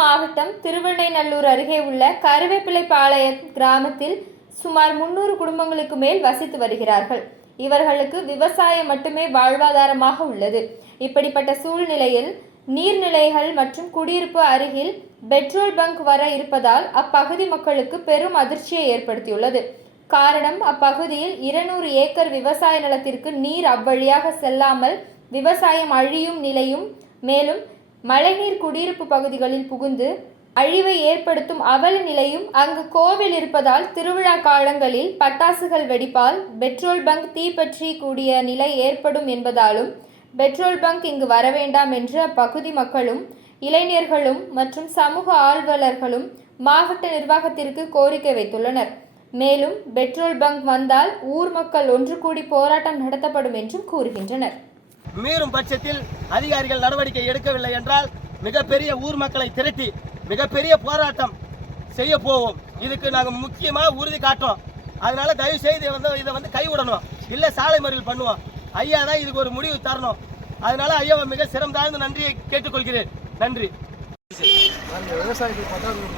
கீழ்மண்ணல்லூர் அருகே உள்ள கருவேப்பிலைப்பாளையம் கிராமத்தில் சுமார் முன்னூறு குடும்பங்களுக்கு மேல் வசித்து வருகிறார்கள். இவர்களுக்கு விவசாயம் மட்டுமே வாழ்வாதாரமாக உள்ளது. இப்படிப்பட்ட சூழ்நிலையில் நீர்நிலைகள் மற்றும் குடியிருப்பு அருகில் பெட்ரோல் பங்க் வர இருப்பதால் அப்பகுதி மக்களுக்கு பெரும் அதிர்ச்சியை ஏற்படுத்தியுள்ளது. காரணம் அப்பகுதியில் இருநூறு ஏக்கர் விவசாய நிலத்திற்கு நீர் அவ்வழியாக செல்லாமல் விவசாயம் அழியும் நிலையும் மேலும் மழைநீர் குடியிருப்பு பகுதிகளில் புகுந்து அழிவை ஏற்படுத்தும் அவல நிலையும் அங்கு கோவில் இருப்பதால் திருவிழா காலங்களில் பட்டாசுகள் வெடிப்பால் பெட்ரோல் பங்க் தீப்பற்றி கூடிய நிலை ஏற்படும் என்பதாலும் பெட்ரோல் பங்க் இங்கு வரவேண்டாம் என்று அப்பகுதி மக்களும் இளைஞர்களும் மற்றும் சமூக ஆர்வலர்களும் மாவட்ட நிர்வாகத்திற்கு கோரிக்கை வைத்துள்ளனர். மேலும் பெட்ரோல் பங்க் வந்தால் ஊர் மக்கள் ஒன்று கூடி போராட்டம் நடத்தப்படும் என்றும் கூறுகின்றனர். மீறும் பட்சத்தில் அதிகாரிகள் நடவடிக்கை எடுக்கவில்லை என்றால் மிகப்பெரிய ஊர் மக்களை திரட்டி மிகப்பெரிய போராட்டம் செய்ய போவோம். இதுக்கு நாங்கள் முக்கியமாக உறுதி காட்டுறோம். அதனால தயவு செய்து வந்து இதை வந்து கைவிடணும். இல்லை சாலை மறியல் பண்ணுவோம். ஐயா தான் இதுக்கு ஒரு முடிவு தரணும். அதனால ஐயாவை மிக சிறந்தாழ்ந்து நன்றியை கேட்டுக்கொள்கிறேன். நன்றி. விவசாயிகள்